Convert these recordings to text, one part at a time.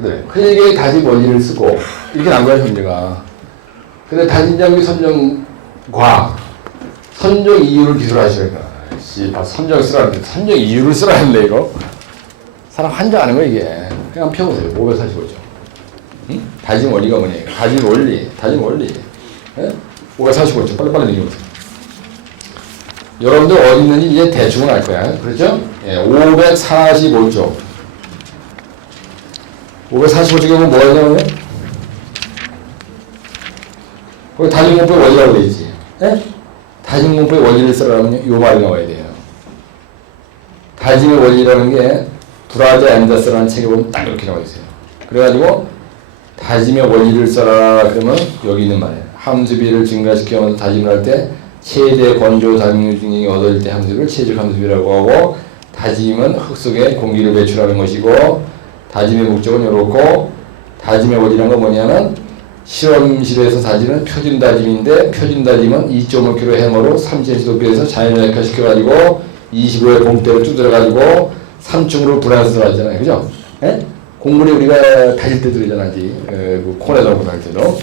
그래. 크게 다진 원리를 쓰고 이렇게 난 거야 현재가. 근데 다진 장비 선정과 선정 이유를 기술하시니까 씨, 선정 쓰라는데 선정 이유를 쓰라는데 이거 사람 환장하는 거 이게. 그냥 펴보세요. 545죠. 응? 다진 원리가 뭐냐? 다진 원리. 예? 545죠. 빨리빨리 얘기해보세요. 여러분들 어디 있는지 이제 대충은 알 거야. 그렇죠? 예, 545쪽. 545쪽에 보면 뭐가 있냐면, 거기 다진공포의 원리라고 되어 있지. 예? 다진공포의 원리를 쓰라면 요 말이 나와야 돼요. 다짐의 원리라는 게 브라자 앤더스라는 책에 보면 딱 이렇게 나와 있어요. 그래가지고 다짐의 원리를 써라 그러면 여기 있는 말이에요. 함수비를 증가시켜서 다짐을 할 때 최대 건조 다짐 중에 얻을 때 함수비를 최적 함수비라고 하고, 다짐은 흙 속에 공기를 배출하는 것이고, 다짐의 목적은 이렇고, 다짐의 원리라는 건 뭐냐면 실험실에서 다지는 표준 다짐인데, 표준 다짐은 2.5kg 해머로 3cm 높이에서 자연을 약화시켜가지고 25의 봉대를 두드려가지고 3층으로 불안해서 하잖아요. 그죠? 예? 공물에 우리가 다질 때 들으잖아, 아직. 그 콘에다 놓고 다닐 때도.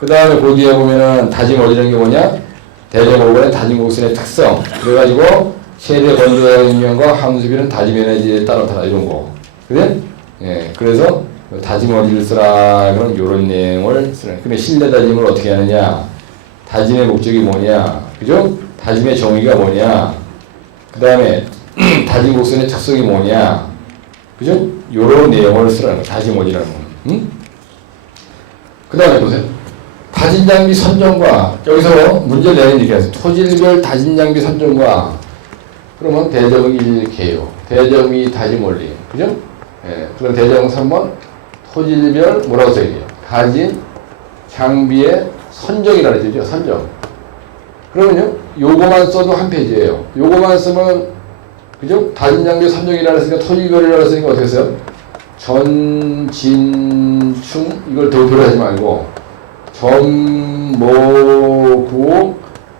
그 다음에 그 뒤에 보면은 다짐 원리라는 게 뭐냐? 대정오번의 다짐 곡선의 특성. 그래가지고 최대 건조량과 함수비는 다짐 에너지에 따라다 이런 거. 그래? 예. 그래서 다짐 원리를 쓰라. 그런 요런 내용을 쓰라. 근데 실내 다짐을 어떻게 하느냐? 다짐의 목적이 뭐냐? 그죠? 다짐의 정의가 뭐냐? 그 다음에 다짐 곡선의 특성이 뭐냐? 그죠? 요런 내용을 쓰라는 거. 다짐 원리라는 거. 응? 그 다음에 보세요. 다진 장비 선정과, 여기서 문제를 내는 얘기하세요. 토질별 다진 장비 선정과, 그러면 대정 1 개요. 대정 2 다짐 원리. 그죠? 예. 그럼 대정 3번 토질별 뭐라고 써야돼요? 다진 장비의 선정이라는 얘기죠. 선정. 그러면요, 요거만 써도 한 페이지예요. 요거만 쓰면, 그죠? 다진 장비 선정이라고 했으니까 토질별이라고 했으니까 어떻게 써요? 전, 진, 충, 이걸 더 별하지 말고, 전, 모, 구,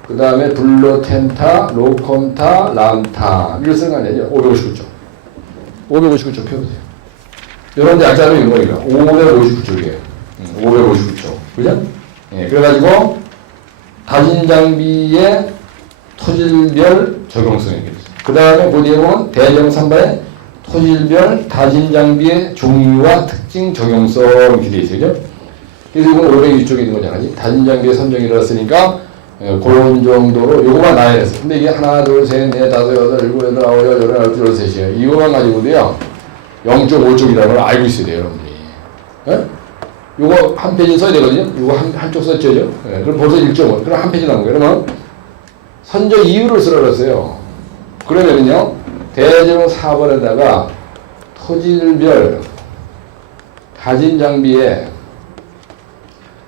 그 다음에 블러, 텐타, 로컴타, 람타. 이걸 쓰는 거 아니에요? 559쪽. 559쪽 펴보세요. 이런 약자는 이런 거니까. 559쪽이에요. 559쪽. 그죠? 예, 그래가지고, 다진 장비의 토질별 적용성이 있겠죠. 그 다음에 그 뒤에 보면 대정 3번에 토질별 다진 장비의 종류와 특징 적용성 이렇게 되어 있어요. 그죠? 그래서 이건 502쪽에 있는 거잖아요. 다진 장비의 선정이라 했으니까 그런 정도로 요거만 나열했어요. 근데 이게 하나, 둘, 셋, 넷, 다섯, 여덟, 일곱, 여덟, 아홉, 열, 열한, 열둘, 열셋이에요. 이거만 가지고도요 0.5쪽이라는 걸 알고 있어야 돼요, 여러분들이. 예? 요거 한 페이지 써야 되거든요. 요거 한쪽 썼죠. 예, 그럼 벌써 1.5. 그럼 한 페이지 나온 거예요. 그러면 선정 이유를 쓰라고 했어요. 그러면은요, 대정 4번에다가 토질별 다진 장비에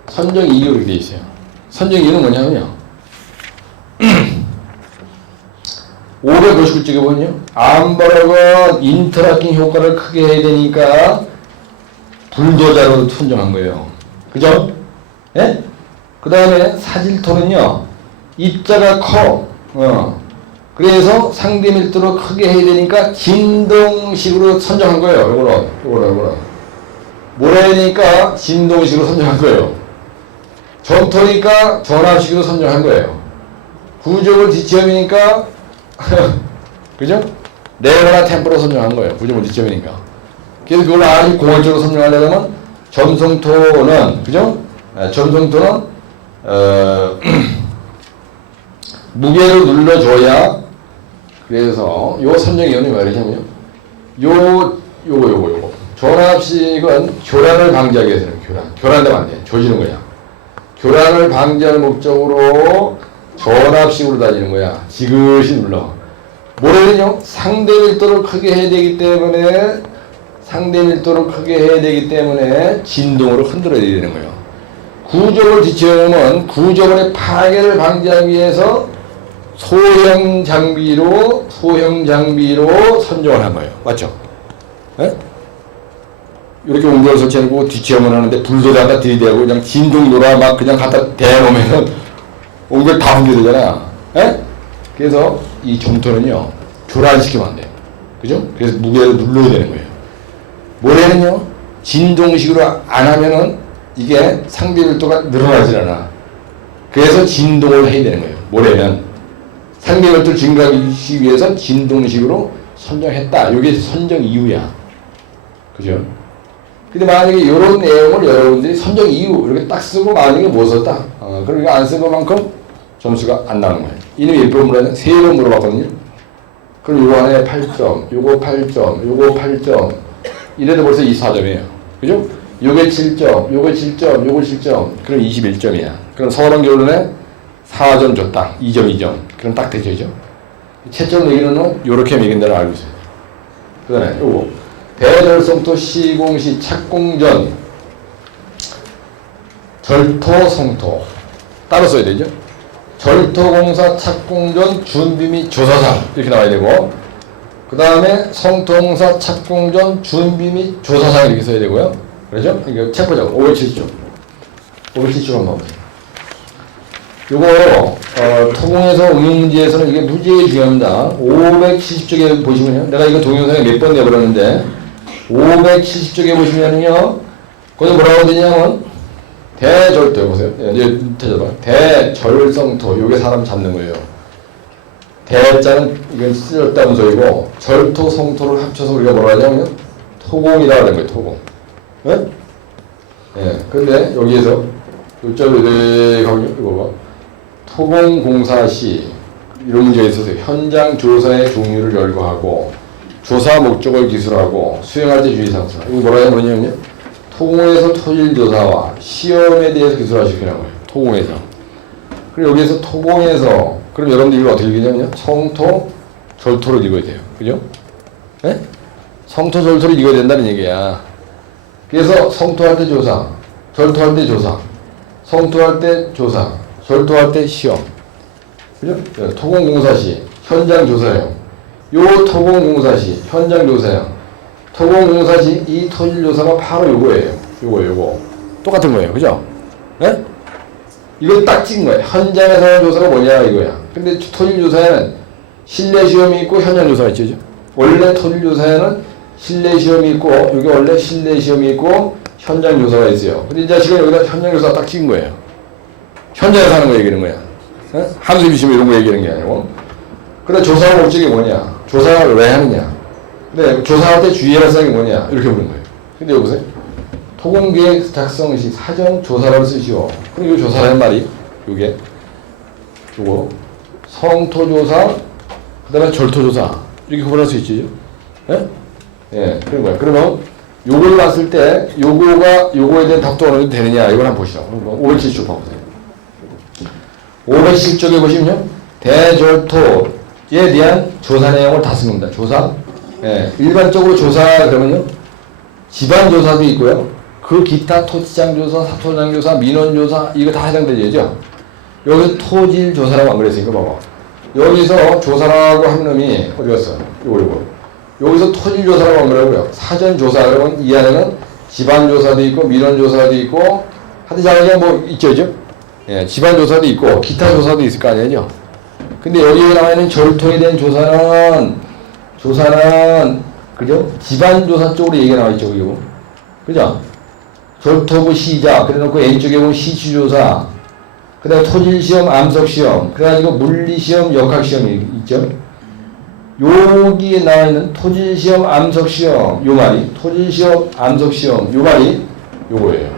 선정 이유로 되어 있어요. 선정 이유는 뭐냐면요. 559쪽에 보면요. 암버럭은 인터락킹 효과를 크게 해야 되니까 불도자로 선정한 거예요. 그죠? 예? 그 다음에 사질토는요. 입자가 커. 그래서 상대 밀도로 크게 해야 되니까 진동식으로 선정한 거예요. 요거는. 뭐라 해야 되니까 진동식으로 선정한 거예요. 점토니까 전압식으로 선정한 거예요. 구조물 뒷지점이니까 그죠? 레거나 템포로 선정한 거예요. 구조물 뒷지점이니까. 그래서 그걸 아주 공학적으로 선정하려면 점성토는 그죠? 점성토는 무게를 눌러줘야. 그래서 요 선정이원이 뭐냐면요. 요거. 전압식은 교란을 방지하기 위해서는 교란되면 안 돼. 조지는 거야. 교란을 방지할 목적으로 전압식으로 다지는 거야. 지그시 눌러. 뭐래는요? 상대 밀도를 크게 해야 되기 때문에 진동으로 흔들어야 되는 거예요. 구조물 뒷지점은 구조물의 파괴를 방지하기 위해서 소형 장비로 선정을 한 거예요. 맞죠? 예? 이렇게 옹졸 설치하고 뒷지점을 하는데 불도자가 들이대고 그냥 진동도라 막 그냥 갖다 대놓으면 옹졸 다 붕괴되잖아. 예? 그래서 이 점토는요, 교란시키면 안 돼요. 그죠? 그래서 무게를 눌러야 되는 거예요. 모래는요, 진동식으로 안 하면은 이게 상대별도가 늘어나질 않아. 그래서 진동을 해야 되는 거예요. 뭐냐면 상대별도 증가하기 위해서 진동식으로 선정했다. 이게 선정 이유야. 그죠? 근데 만약에 이런 내용을 여러분들이 선정 이유 이렇게 딱 쓰고 만약에 못 썼다. 그러니까 안 쓴 것만큼 점수가 안 나오는 거예요. 이놈이 1번 물어봤는데 3번 물어봤거든요. 그럼 요거 안에 8점, 요거 8점, 요거 8점. 이래도 벌써 24점이에요. 그죠? 요게 7점, 요게 7점, 요거 7점. 그럼 21점이야. 그럼 서론 결론에 4점 줬다. 2점, 2점. 그럼 딱 되죠. 채점 매기는 놈 요렇게 매긴다는 알고 있어요. 그 다음에 요거. 대절성토 시공시 착공전 절토성토 따로 써야 되죠. 절토공사 착공전 준비 및 조사상 이렇게 나와야 되고 그 다음에 성토공사 착공전 준비 및 조사상 이렇게 써야 되고요. 그렇죠? 이거 책 보자고. 507쪽 507쪽 한번 보세요. 요거 토공에서 응용문제에서는 이게 무지하게 중요합니다. 570쪽에 보시면요. 내가 이거 동영상에 몇 번 내버렸는데 570쪽에 보시면요. 거기 뭐라고 되냐면 대절도 보세요. 이제 대절성토 요게 사람 잡는 거예요. 대자는 이건 쓰였다는 소리고 절토 성토를 합쳐서 우리가 뭐라 하냐면 토공이라고 하는 거예요. 토공. 네? 예. 근데 여기에서 요점에 가면 이거 봐. 토공공사 시 이런 문제가 있어서 현장 조사의 종류를 열거하고 조사 목적을 기술하고 수행할 때 주의사항. 이거 뭐라 하냐면요. 토공에서 토질 조사와 시험에 대해서 기술하시키는 거예요. 토공에서. 그리고 여기에서 토공에서 그럼 여러분들 이걸 어떻게 읽냐면요. 성토 절토로 읽어야 돼요. 그죠? 네? 성토 절토로 읽어야 된다는 얘기야. 그래서 성토할 때 조사, 절토할 때 조사, 성토할 때 조사, 절토할 때 시험. 그죠? 토공공사 시 현장 조사형. 요 토공공사 시 현장 조사형. 토공공사 시 이 토질 조사가 바로 요거예요. 요거. 똑같은 거예요. 그죠? 네? 이걸 딱 찍은 거예요. 현장에서 하는 조사가 뭐냐 이거야. 근데 토질 조사에는 실내 시험이 있고 현장 조사가 있죠. 원래 토질 조사에는 실내 시험이 있고 여기 원래 실내 시험이 있고 현장 조사가 있어요. 근데 이 자식은 여기다 현장 조사 딱 찍은 거예요. 현장에서 하는 거 얘기하는 거야. 네? 함수 비시면 이런 거 얘기하는 게 아니고. 근데 조사 목적이 뭐냐? 조사를 왜 하느냐? 근데 조사할 때 주의할 사항이 뭐냐? 이렇게 보는 거예요. 근데 여보세요. 토공계획 작성 시 사전 조사를 쓰시오. 그리고 이 조사라는 말이 요게 요거 성토조사 그 다음에 절토조사 이렇게 구분할 수 있죠. 예? 예, 그런 거야. 그러면 요걸 봤을 때 요거에 대한 답도 어느 정도 되느냐 이걸 한번 보시죠. 507쪽 봐보세요. 510쪽에 보시면요. 대절토에 대한 조사 내용을 다 씁니다. 조사. 예, 일반적으로 조사 그러면요. 지방조사도 있고요. 그 기타 토지장 조사, 사토장 조사, 민원 조사 이거 다 해당되죠. 여기서 토질 조사라고 안 그랬으니까 봐봐. 여기서 조사라고 한 놈이 어디 갔어? 요거. 여기서 토질 조사라고 안 그러고요. 사전 조사 그러면 이 안에는 지방 조사도 있고 민원 조사도 있고 하여튼 장에 뭐 있죠, 그죠? 예, 지방 조사도 있고 기타 조사도 있을 거 아니에요. 근데 여기에 나와 있는 절토에 대한 조사는 그죠? 지방 조사 쪽으로 얘기가 나와 있죠, 이거. 그죠? 절토부 시작, 그래 놓고 A쪽에 보면 시추조사, 그 다음에 토질시험, 암석시험, 그래가지고 물리시험, 역학시험이 있죠. 여기에 나와 있는 토질시험, 암석시험, 요 말이, 토질시험, 암석시험, 요 말이 요거예요.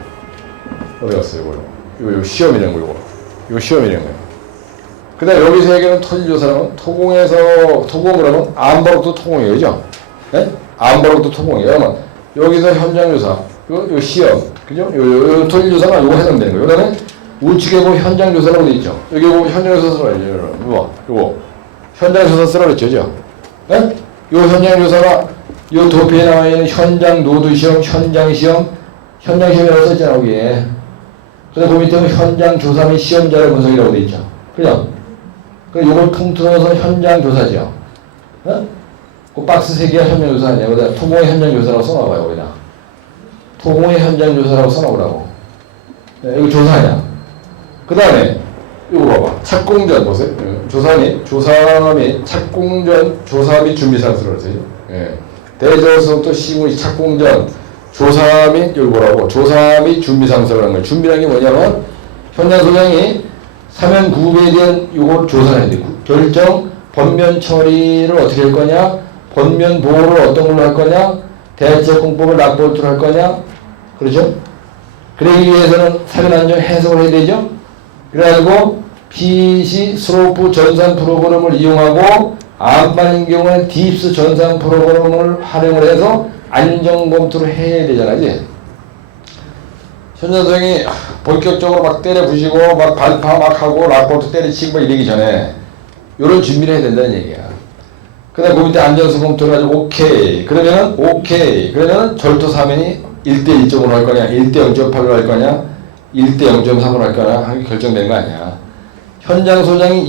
어디 갔어요, 요 시험이라는 거, 요 시험이라는 거예요. 그 다음에 여기서 얘기하는 토질조사는 토공을 하면 암버럭도 토공이에요, 그죠? 네? 암버럭도 토공이에요. 그러면 여기서 현장조사, 요 시험, 그죠? 요 토질조사가 요거 해당되는 거예요. 그 다음에 우측에 보면 현장조사라고 되어 있죠. 여기 보면 현장조사 쓰라고 해요. 요거. 현장조사 쓰라고 했죠, 그죠? 네? 요 현장조사가 요 도표에 나와 있는 현장 노드시험, 현장시험이라고 써있잖아, 여기에. 그 다음에 그 밑에 보면 현장조사 및 시험자료 분석이라고 되어 있죠. 그죠? 그 요걸 통틀어서 현장조사죠. 네? 그 박스 3개가 현장조사 아니야. 그다음 토공의 현장조사라고 써놔봐요, 거기다. 토공의 현장조사라고 써놓으라고. 네, 이거 조사냐. 그 다음에, 이거 봐봐. 착공전 보세요. 조사 및 착공전, 조사 및 준비사항 쓰라고 써요. 예. 대저서부터 시공시 착공전, 조사 및 여기 뭐라고? 조사 및 준비 상설을 하는 거예요. 준비라는 게 뭐냐면 현장 소장이 사면 구급에 대한 요걸 조사를 해야 돼. 결정 번면 처리를 어떻게 할 거냐? 번면 보호를 어떤 걸로 할 거냐? 대책 공법을 락볼트로 할 거냐? 그렇죠? 그러기 위해서는 사면 안정 해석을 해야 되죠? 그래가지고 PC 스로프 전산 프로그램을 이용하고 암반인 경우는 딥스 전산 프로그램을 활용을 해서 안정 검토를 해야 되잖아, 이제. 현장성이 본격적으로 막 때려 부시고 막 발파 막 하고 락볼트 때리치고 막 이러기 전에 이런 준비를 해야 된다는 얘기야. 그 다음에 그 밑에 안전성 검토를 가지고 오케이. 그러면 절도 사면이 1대 1.5로 할 거냐, 1대 0.8로 할 거냐, 1대 0.3으로 할 거냐 하는 게 결정된 거 아니야. 현장 소장이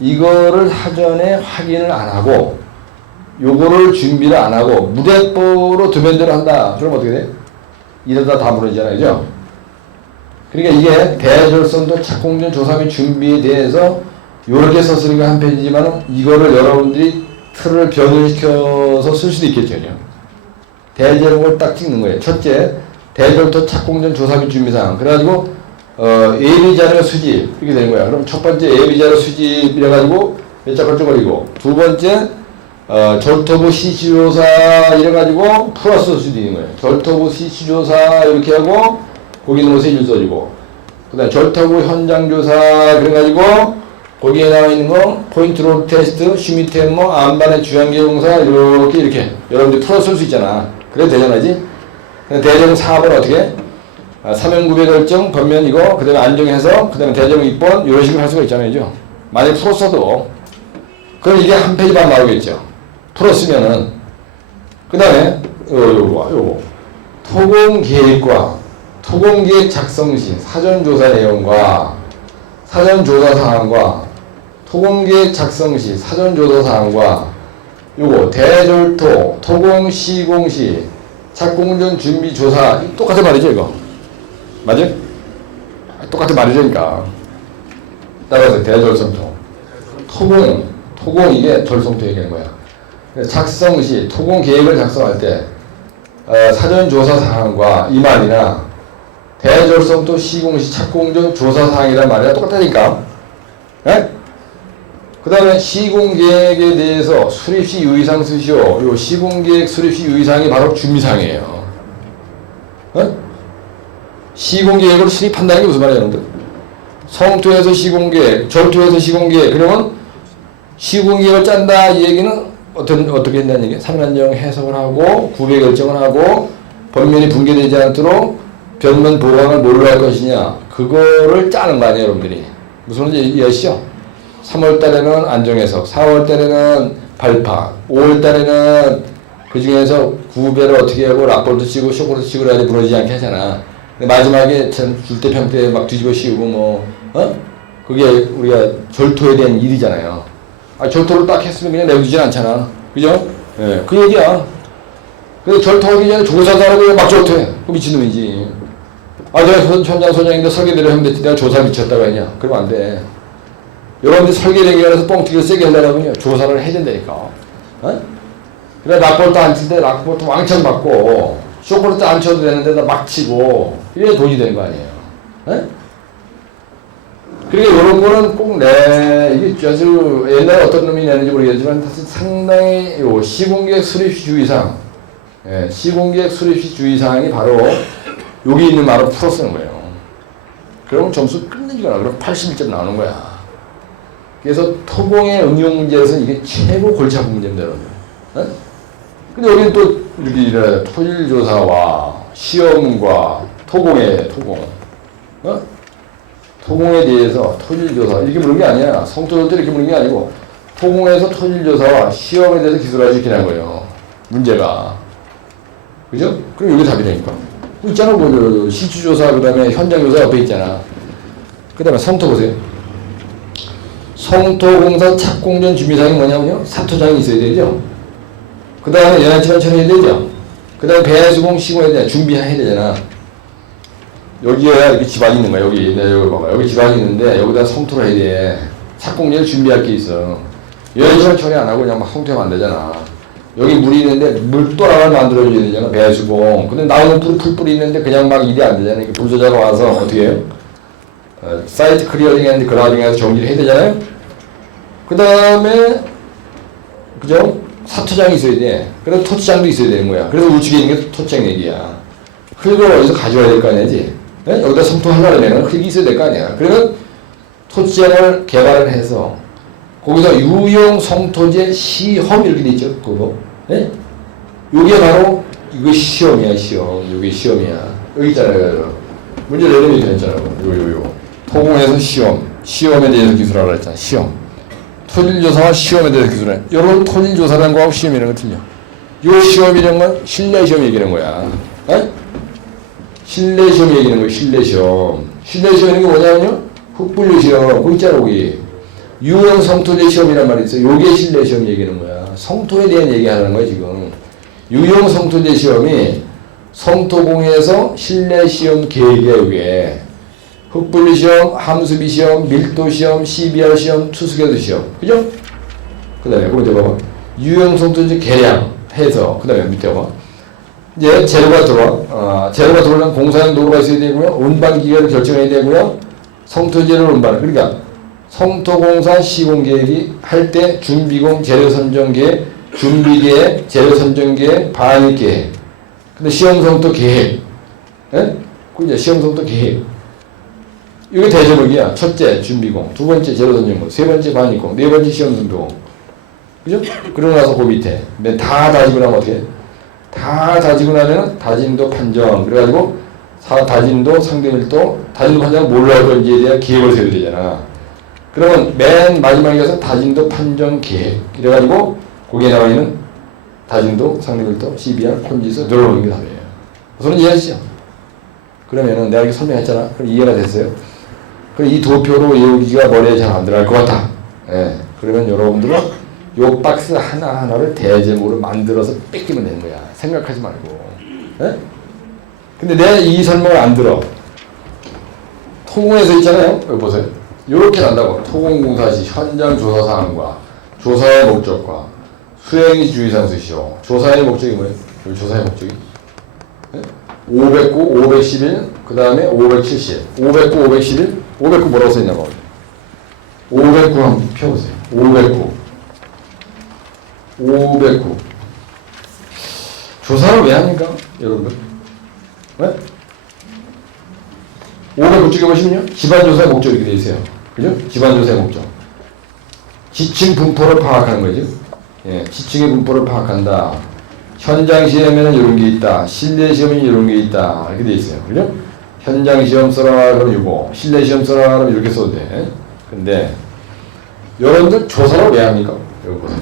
이거를 사전에 확인을 안 하고 요거를 준비를 안 하고 무대뽀로 두면대로 한다. 그럼 어떻게 돼? 이러다 다 무너지잖아요. 그죠? 그러니까 이게 대절선도 착공전 조사 및 준비에 대해서 요렇게 썼으니까 한 페이지지만 이거를 여러분들이 틀을 변형시켜서 쓸 수도 있겠죠. 대절목을 딱 찍는 거예요. 첫째, 대절도 착공전 조사 및 준비사항. 그래가지고 예비자료 수집 이렇게 되는 거야. 그럼 첫 번째 예비자료 수집 이래가지고 몇 자 걸쭉거리고 두 번째 절토부 시시조사 이래가지고 플러스 수도 있는 거예요. 절토부 시시조사 이렇게 하고 거기 넣어서 1 써주고 그 다음에 절토부 현장조사 그래가지고 거기에 나와 있는 거 포인트 로드 테스트 슈미템 뭐 안반의 주양계용사 이렇게 여러분들 풀어 쓸 수 있잖아. 그래도 되잖아지. 대정 4번 어떻게 사면구배 결정 번면 이거 그 다음에 안정해서 그 다음에 대정 입번 이런 식으로 할 수가 있잖아요. 만약에 풀었어도 그럼 이게 한 페이지 반 나오겠죠. 풀었으면은 그 다음에 요거 토공계획과 토공계획 작성 시 사전조사 내용과 사전조사 사항과 토공계획 작성 시 사전조사 사항과 요거 대절토 토공 시공 시 착공전 준비 조사 똑같은 말이죠 이거. 맞아? 똑같은 말이죠 그러니까. 따라서 대절성토 토공 이게 절성토 얘기하는 거야. 작성 시 토공 계획을 작성할 때 사전조사 사항과 이 말이나 대절성토 시공 시 착공전 조사 사항이란 말이랑 똑같다니까. 예? 그 다음에 시공계획에 대해서 수립시 유의사항 쓰시오. 요 시공계획 수립시 유의사항이 바로 준비사항이에요. 예? 시공계획을 수립한다는 게 무슨 말이야, 여러분들? 성토에서 시공계획, 절토에서 시공계획, 그러면 시공계획을 짠다 이 얘기는 어떻게 된다는 얘기야? 사면안정 해석을 하고 구배 결정을 하고 번면이 붕괴되지 않도록 변면 보강을 뭘로 할 것이냐 그거를 짜는 거 아니에요, 여러분들이. 무슨 말인지 이해하시죠? 3월 달에는 안정해석, 4월 달에는 발파, 5월 달에는 그 중에서 구배를 어떻게 하고 락볼도 치고 쇼크도 치고 그래야지 부러지지 않게 하잖아. 근데 마지막에 줄대평대 막 뒤집어 씌우고 그게 우리가 절토에 대한 일이잖아요. 절토를 딱 했으면 그냥 내어두진 않잖아. 그죠? 예, 그 얘기야. 근데 절토하기 전에 조사도 하고 막 절토해. 그 미친놈이지. 내가 현장 소장인데 설계대로 하면 됐지. 내가 조사 미쳤다고 했냐? 그러면 안 돼. 여러분들 설계대기관에서 뻥튀기를 세게 하려면 조사를 해야 된다니까. 그래, 락볼트 안 칠 때 락볼트 왕창 받고, 쇼볼트 안 쳐도 되는데 나 막 치고, 이게 돈이 되는 거 아니에요. 그러니까 이런 거는 꼭 이게 아주 옛날에 어떤 놈이 내는지 모르겠지만 사실 상당히 요 시공계획 수립시 주의사항, 시공계획 수립시 주의사항이 바로 여기 있는 말을 풀어 쓰는 거예요. 그러면 점수 끝내기가 나. 그럼 81점 나오는 거야. 그래서 토공의 응용 문제에서는 이게 최고 골치 아픈 문제입니다, 여러분. 근데 여기는 또 이렇게 토질조사와 시험과 토공에 대해서 토질조사 이렇게 물은 게 아니야. 성토절도 이렇게 물은 게 아니고 토공에서 토질조사와 시험에 대해서 기술을 시키는 거예요. 문제가. 그죠? 그럼 여기 답이라니까. 있잖아, 뭐, 시추조사, 그 다음에 현장조사 옆에 있잖아. 그 다음에 성토 보세요. 성토공사 착공전 준비사항이 뭐냐면요. 사토장이 있어야 되죠. 그 다음에 연한치만 처리해야 되죠. 그 다음에 배수공 시공해야 되잖아. 준비해야 되잖아. 여기에 이렇게 집안이 있는 거야. 여기 봐봐. 여기 집안이 있는데 여기다 성토를 해야 돼. 착공전을 준비할 게 있어. 연한치만 처리 안 하고 그냥 막 성토하면 안 되잖아. 여기 물이 있는데 물도랑을 만들어줘야 되잖아. 배수봉. 근데 나오는 풀뿌리 있는데 그냥 막 일이 안 되잖아요. 불조자가 와서 어떻게 해요? 사이트 클리어링 앤 그라딩해서 정리를 해야 되잖아요. 그 다음에 그죠? 사토장이 있어야 돼. 그래서 토치장도 있어야 되는 거야. 그래서 우측에 있는 게 토치장 얘기야. 흙을 어디서 가져와야 될 거 아니지? 네? 여기다 성토하려면 흙이 있어야 될 거 아니야. 그러면 토치장을 개발을 해서 거기서 유용 성토제 시험 이렇게 돼 있죠. 그거. 네? 요게 바로 이거 시험이야, 시험. 요게 시험이야. 여기 있잖아요. 문제 내려면 이렇게 했잖아요. 요. 토공에서 시험. 시험에 대해서 기술하라 했잖아. 시험. 토질조사와 시험에 대해서 기술해. 여러분 토질조사라는 거하고 시험이라는 거 틀려. 요 시험이라는 건 실내 시험 얘기하는 거야. 에? 실내 시험 얘기하는 거야. 실내 시험. 실내 시험이 뭐냐면요. 흙분류 시험. 그 있잖아 거기. 유형 성토제 시험이란 말이 있어. 요게 실내 시험 얘기하는 거야. 성토에 대한 얘기하는 거야 지금. 유형 성토제 시험이 성토공에서 실내 시험 계획이야 요게. 흙분류 시험, 함수비 시험, 밀도 시험, CBR 시험, 투수궤도 시험. 그죠? 그 다음에, 그거 봐봐. 유형성토제 계량 해서, 그 다음에 밑에 봐봐. 이제 재료가 들어와. 재료가 들어오려면 공사용 도로가 있어야 되고요. 운반 기계를 결정해야 되고요. 성토제를 운반. 그러니까, 성토공사 시공계획이 할 때 준비공 재료 선정계획, 준비계획, 재료 선정계획, 반입계획. 근데 시험성토 계획. 예? 그 이제 시험성토 계획. 이게 대제목이야. 첫째, 준비공. 두 번째, 재료선정공. 세 번째, 반입공. 네 번째, 시험선도공. 그죠? 그러고 나서 그 밑에. 다 다지고 나면 어떻게 해? 다 다지고 나면 다진도 판정. 그래가지고, 다진도, 상대밀도, 다진도 판정은 뭘로 할 건지에 대한 계획을 세워야 되잖아. 그러면 맨 마지막에 가서 다진도 판정 계획. 이래가지고, 거기에 나와 있는 다진도, 상대밀도, CBR, 콘지수, 늘어놓는 게 답이에요. 우선은 이해하시죠? 그러면은 내가 이렇게 설명했잖아. 그럼 이해가 됐어요? 그럼 이 도표로 외우기가 머리에 잘 안 들어갈 것 같아. 예. 그러면 여러분들은 요 박스 하나하나를 대제목으로 만들어서 뺏기면 되는 거야. 생각하지 말고. 예? 근데 내가 이 설명을 안 들어. 토공에서 있잖아요. 여기 보세요. 요렇게 난다고. 토공공사 시 현장 조사 사항과 조사의 목적과 수행이 주의사항수시오. 조사의 목적이 뭐예요? 여기 조사의 목적이? 예? 509, 511, 그 다음에 570. 509, 511, 509 뭐라고 써있냐고. 509 한번 펴보세요. 509. 509. 조사를 왜 합니까? 여러분들? 네? 509 쪽에 보시면요. 집안조사의 목적이 이렇게 되어 있어요. 그죠? 집안조사의 목적. 지층 분포를 파악하는 거죠. 예, 지층의 분포를 파악한다. 현장 시험에는 이런 게 있다. 실내 시험에는 이런 게 있다. 이렇게 돼 있어요. 그죠? 현장 시험 써라 그러면 이거, 실내 시험 써라 그러면 이렇게 써도 돼. 근데 여러분들 조사를 왜 합니까? 여기 보세요.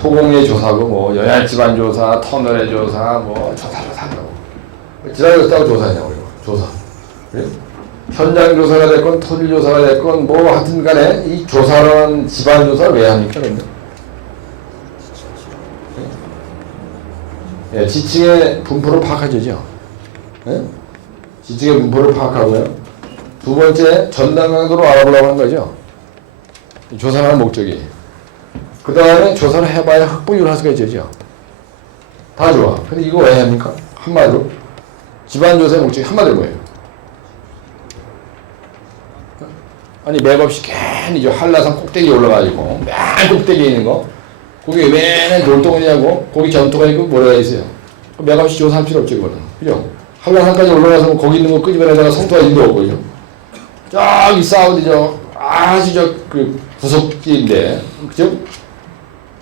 토공의 조사고 뭐 여야 집안 조사, 터널의 조사, 뭐 조사를 한다고. 지나갔다고 조사하냐고 이거. 조사. 그래? 현장 조사가 됐건 토질 조사가 됐건 뭐 하여튼간에 이 조사는 집안 조사를 왜 합니까? 근데? 예, 지층의 분포를 파악하죠. 예? 지층의 분포를 파악하고요. 두 번째, 전담 강도로 알아보려고 하는 거죠. 조사하는 목적이. 그 다음에 조사를 해봐야 흙분류를 할 수가 있죠. 다 좋아. 근데 이거 왜 합니까? 한마디로. 집안조사의 목적이 한마디로 뭐예요? 아니, 맥없이 괜히 한라산 꼭대기에 올라가지고, 맨 꼭대기에 있는 거. 거기 맨 돌덩이냐고, 거기 전투가 있고 뭐가 있어요. 맥없이 조사할 필요 없죠, 이거는. 그죠? 한라산까지 올라가서 거기 있는 거 끄집어내다가 성토가 일도 없고, 그죠? 저기 사우디죠. 아주 그 구석지인데, 그죠?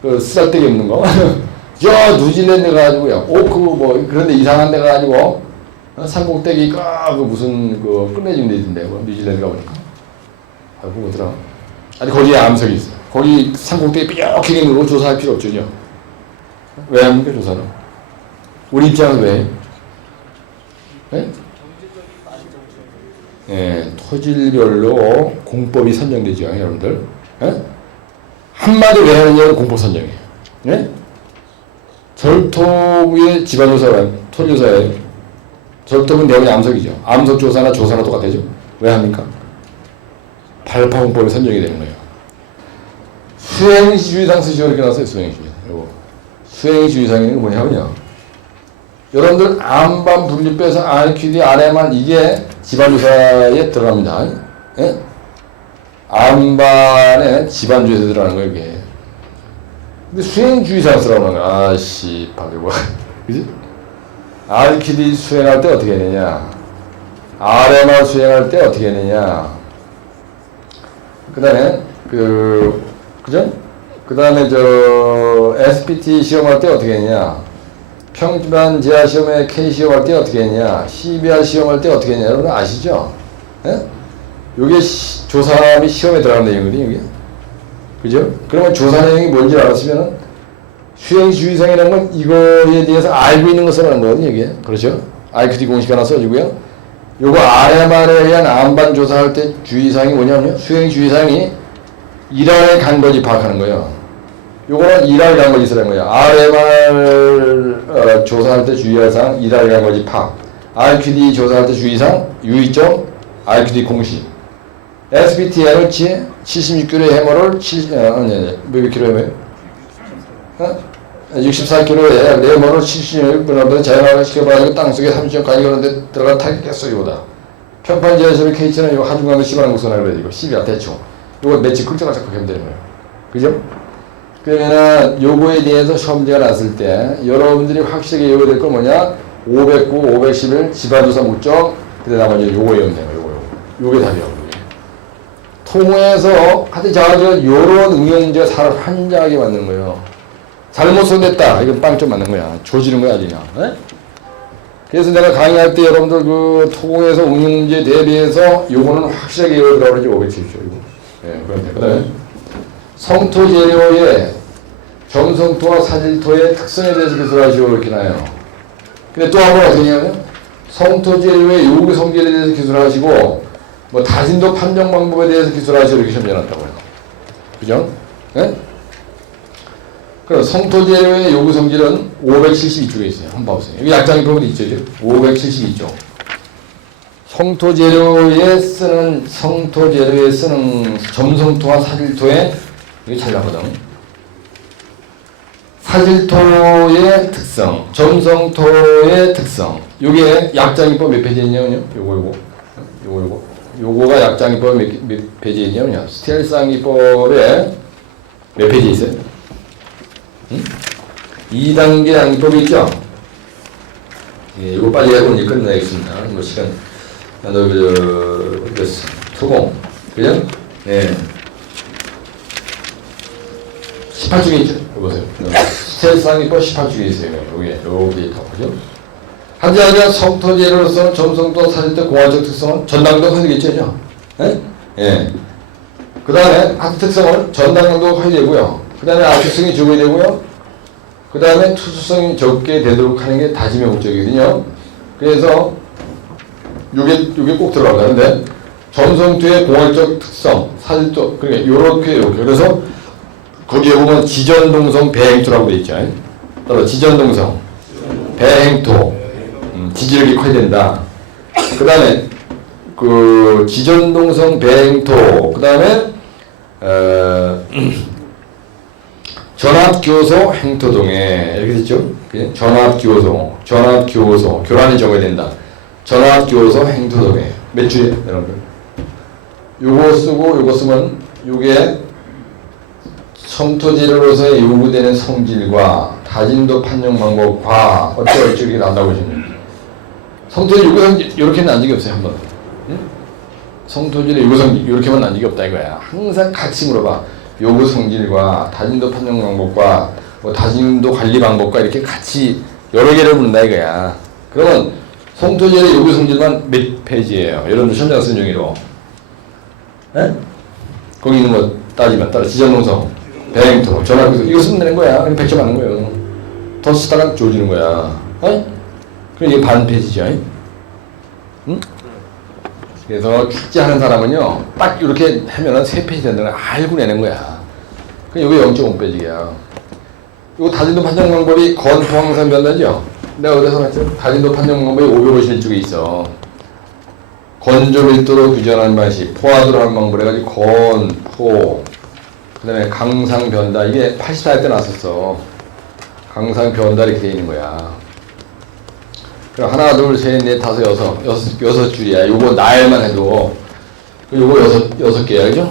그 쓰잘데기 없는 거. 저 뉴질랜드 가가지고요. 오크 뭐 그런데 이상한 데 가가지고 산꼭대기가 그 무슨 그 끝내준 데 있던데, 뉴질랜드 가보니까. 아, 그거 뭐더라. 아니, 거기에 암석이 있어. 거기 산꼭대기 삐죽하게 있는 거 조사할 필요 없죠. 왜 합니까, 조사는? 우리 입장에서 왜? 네? 예, 토질별로 공법이 선정되죠, 여러분들. 예? 한마디로 왜 하느냐는 공법 선정이에요. 예? 절토부의 집안조사가 토질조사예요. 절토부는 내용이 암석이죠. 암석 조사나 조사나 똑같아죠. 왜 합니까? 발파공법이 선정이 되는 거예요. 수행주의상 쓰시오 이렇게 나왔어요. 수행주의. 요거 수행주의상이 뭐냐면요. 여러분들 암반 분리 빼서 RQD, RM만 이게 집안주사에 들어갑니다. 예? 암반에 집안주에서 들어가는 거예요, 이게. 근데 수행주의상 쓰라고 하는 거야. 아씨, 바보. 그지? RQD 수행할 때 어떻게 되냐? RMR 수행할 때 어떻게 되냐? 그 다음에, 그죠? 그 다음에 SPT 시험할 때 어떻게 했냐? 평지반 지하 시험에 K 시험할 때 어떻게 했냐? CBR 시험할 때 어떻게 했냐? 여러분 아시죠? 예? 요게 조사 및 시험에 들어가는 내용이거든요, 이게. 그죠? 그러면 조사 내용이 뭔지 알았으면은 수행주의상이라는 건 이거에 대해서 알고 있는 것을 하는 거거든요, 이게. 그렇죠? RQD 공식 하나 써주고요. 요거 RMR에 의한 암반 조사할 때 주의사항이 뭐냐면요. 수행주의사항이 1할에 간거지 파악하는 거예요. 요거는 1할 간거지 쓰라는 거예요. RMR 조사할 때 주의할 사항 1할 간거지 파악. RQD 조사할 때 주의사항 유의점 RQD 공식. SPTN을 76kg의 해머를 몇 킬로예요? 64kg의 레머를 76kg 자연화를 시켜봐가지고 땅속에 30년 간이 걸었는데 들어가 타격했어, 이거다. 편판지하에서 K치는 이거 하중간도 심한 곡선이라 그래, 이거. 12야, 대충. 이거 매치 끌짝끌짝 하면 되는 거예요. 그죠? 그러면은, 요거에 대해서 시험지가 났을 때, 여러분들이 확실하게 외워야 될 건 뭐냐? 509, 511, 집안조사 목적, 그 다음에 나머지 요거 외우면 돼요, 요게 답이에요. 통해서, 하여튼 자, 요런 응용제가 사람 환장하게 만드는 거예요. 잘못 손댔다. 이건 빵점 맞는 거야. 조지는 거야, 아주 그냥. 에? 그래서 내가 강의할 때 여러분들 그 토공에서 응용문제 대비해서 요거는 확실하게 외우라고 그러지, 570조. 이거. 예, 그런데. 그 다음에 성토 재료의 점성토와 사질토의 특성에 대해서 기술하시오. 이렇게 나요. 근데 또 한 번 어떻게 하냐면, 성토 재료의 요구 성질에 대해서 기술하시고, 뭐 다진도 판정 방법에 대해서 기술하시오. 이렇게 시험 내놨다고요. 그죠? 예? 그럼 성토재료의 요구 성질은 572쪽에 있어요. 한번 봐보세요. 여기 약장이 보면 있죠, 572쪽. 성토재료에 쓰는 점성토와 사질토의 이게 잘 나거든. 사질토의 특성, 점성토의 특성. 요게 약장이법 몇 페이지에 있냐면요. 요거가 약장이법 몇 페이지에 있냐면요. 스텔상이법에 몇 페이지에 있어요? 2단계 양법이 있죠? 예, 이거 빨리 해보면 이제 끝내겠습니다. 뭐 시간, 토공. 그죠? 예. 18쪽에 있죠? 이거 보세요. 스텔상이법 18쪽에 있어요. 여기 다 보죠? 한자가 성토재료로서는 점성도 사질토 공화적 특성은 전당도 화되겠죠? 예? 예. 그 다음에 한 특성은 전당도 화되고요. 그 다음에 압축성이 적어야 되고요. 그 다음에 투수성이 적게 되도록 하는 게 다짐의 목적이거든요. 그래서 요게 꼭 들어가는데 점성토의 공학적 특성, 사질토, 그러니까 요렇게. 그래서 거기에 보면 지전동성 배행토라고 되어 있죠. 따라 지전동성, 배행토, 지지력이 커야 된다. 그 다음에 그 지전동성 배행토, 그 다음에 전압교소 행토동에 이렇게 됐죠? 전압교소, 교란이 적어야 된다. 전압교소 행토동에 몇 줄이에요, 여러분들? 요거 쓰고 요거 쓰면 요게 성토재료로서의 요구되는 성질과 다진도 판정 방법과 어쩌고저쩌고 이렇게 나온다고 보시면 성토재료 요구성질 이렇게는 난 적이 없어요, 한번. 응? 성토재료 요구성질 이렇게만 난 적이 없다 이거야. 항상 같이 물어봐. 요구 성질과 다진도 판정 방법과 뭐 다진도 관리 방법과 이렇게 같이 여러 개를 묻는다 이거야. 그러면 성토재료 요구 성질만 몇 페이지예요? 여러분들 시험장 쓴 중이로. 에? 거기 있는 거 따지면 따라 지전동성, 배행토, 전압교소 이거 쓰면 되는 거야. 100점 하는 거예요. 더 쓰다가 조지는 거야. 어? 그럼 이게 반 페이지죠. 응? 그래서 출제하는 사람은요, 딱 이렇게 하면은 3페이지 된다는 걸 알고 내는 거야. 그럼 이게 0.5페이지야. 이거 다진도 판정 방법이 건포항상 변화죠? 내가 어디서 봤죠? 다진도 판정 방법이 551쪽에 있어. 건조 밀도로 규정하는 방식, 포화도로 하는 방법 해가지고 건, 포, 그 다음에 강상 변다. 이게 84회 때 나왔었어. 항상 변다 이렇게 돼 있는 거야. 그럼 하나, 둘, 셋, 넷, 다섯, 여섯 줄이야. 요거 나열만 해도 요거 여섯 개야, 그죠?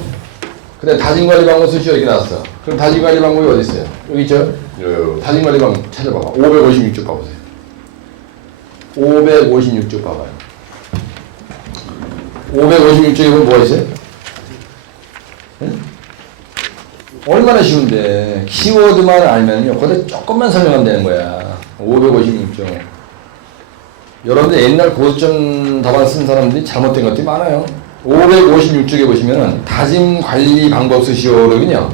근데 다짐관리 방법 수시로 이렇게 나왔어. 그럼 다짐관리 방법이 어디 있어요? 여기 있죠? 다짐관리 방법 찾아봐봐. 556쪽 봐보세요. 556쪽 봐봐요. 556쪽에 보면 뭐가 있어요? 응? 얼마나 쉬운데. 키워드만 알면요. 거기다 조금만 설명하면 되는 거야. 556쪽. 여러분들 옛날 고수점 답안 쓴 사람들이 잘못된 것들이 많아요. 556쪽에 보시면은 다짐 관리 방법 쓰시오거든요.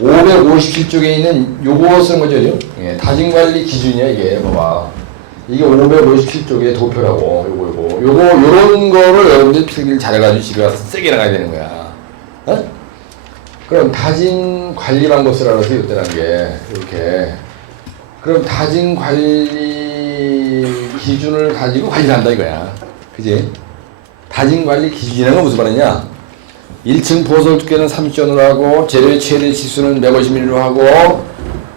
557쪽에 있는 요거 쓰는 거죠. 예, 다짐 관리 기준이야, 이게. 봐봐. 이게 557쪽의 도표라고. 요런 거를 여러분들 필기를 잘해가지고 집에 가서 세게 나가야 되는 거야. 어? 그럼 다짐 관리 방법 쓰라고 해서 이때라는 게, 이렇게. 그럼 다짐 관리 기준을 가지고 관리를 한다, 이거야. 그지? 다짐 관리 기준이라는 건 무슨 말이냐? 1층 보솔 두께는 30전으로 하고, 재료의 최대 치수는 150ml로 하고,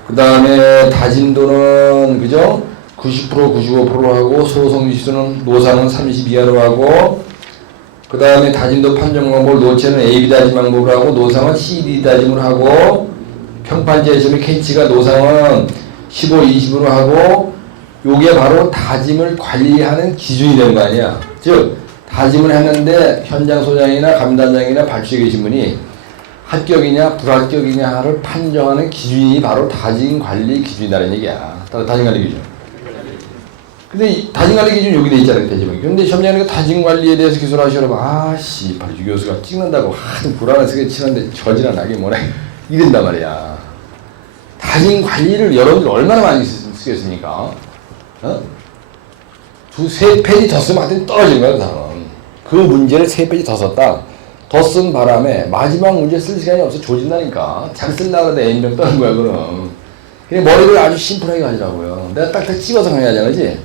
그 다음에 다짐도는, 그죠? 90%, 95%로 하고, 소성 지수는, 노상은 30 이하로 하고, 그 다음에 다짐도 판정 방법을 노체는 AB 다짐 방법으로 하고, 노상은 CD 다짐으로 하고, 평판제 점의 K치가 노상은 15, 20으로 하고, 요게 바로 다짐을 관리하는 기준이 되는 거 아니야. 즉, 다짐을 했는데 현장 소장이나 감단장이나 발주에 계신 분이 합격이냐 불합격이냐를 판정하는 기준이 바로 다짐 관리 기준이라는 얘기야. 다짐 관리 기준. 근데 이 다짐 관리 기준 여기 돼 있잖아요. 근데 시험장님이 다짐 관리에 대해서 기술하시라고 바로 교수가 찍는다고 하도 불안한 세계 치는데 저지랄 나게 뭐라 이런단 말이야. 다짐 관리를 여러분들 얼마나 많이 쓰겠습니까? 어? 두세 페이지 더 쓰면 하여튼 떨어지는 거야, 그 사람은. 그 문제를 3페이지 더 썼다. 더 쓴 바람에 마지막 문제 쓸 시간이 없어 조진다니까. 잘 쓰려고 하는데 N명 떠는 거야, 그럼. 그냥 머리를 아주 심플하게 가지라고요. 내가 딱딱 찍어서 강의하잖아, 그지?